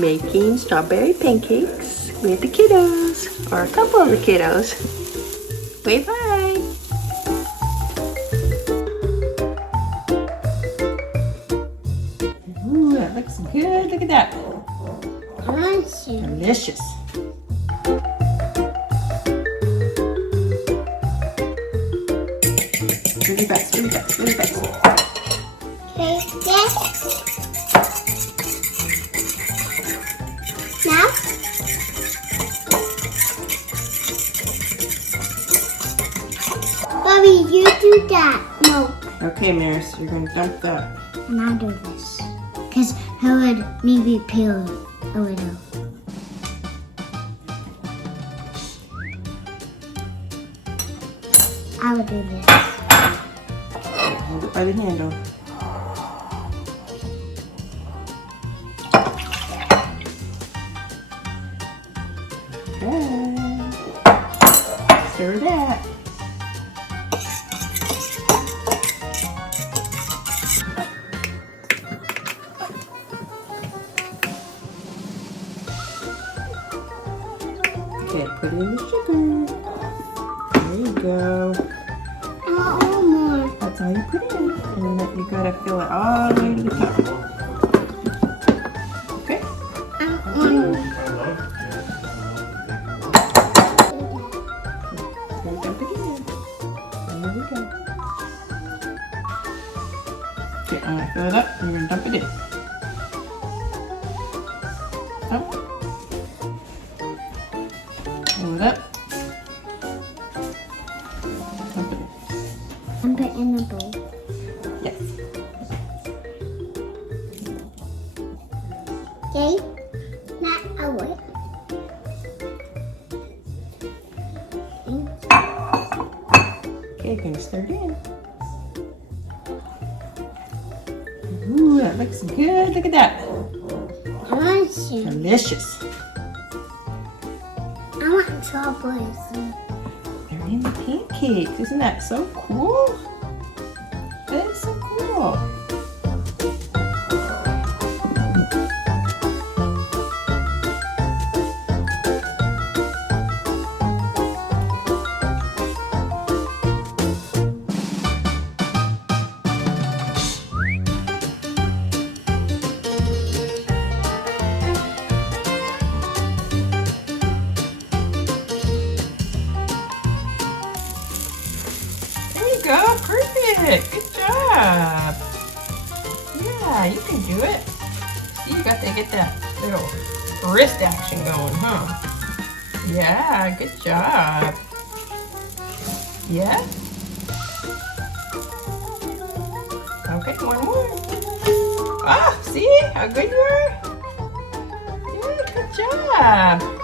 making strawberry pancakes with the kiddos, or a couple of the kiddos. Wave hi! Ooh, that looks good. Look at that. Delicious. Really fast, really fast, really fast. Like this. Now. Bobby, you do that. No. Okay, Maris, you're going to dump that. And I'll do this. Because I would maybe peel a little. I would do this. Hold it by the handle. Okay. Stir that. Okay, put in the sugar. There you go. I want one more. That's all you put in. And then you gotta fill it all the way to the top. Okay? I want one more. Then dump it in. There we go. Okay, I'm gonna fill it up and we're gonna dump it in. Dump. Fill it up. Dump it in. And put it in the bowl. Yes. Okay? Not away. Okay, you're gonna stir it in. Ooh, that looks good. Look at that. I want you. Delicious. I want strawberries. They're in the pancakes. Isn't that so cool? That is so cool. There you go. Perfect. Good job. Yeah, you can do it. See, you got to get that little wrist action going, huh? Yeah, good job. Yeah? Okay, one more. Ah, see how good you are? Yeah, good job.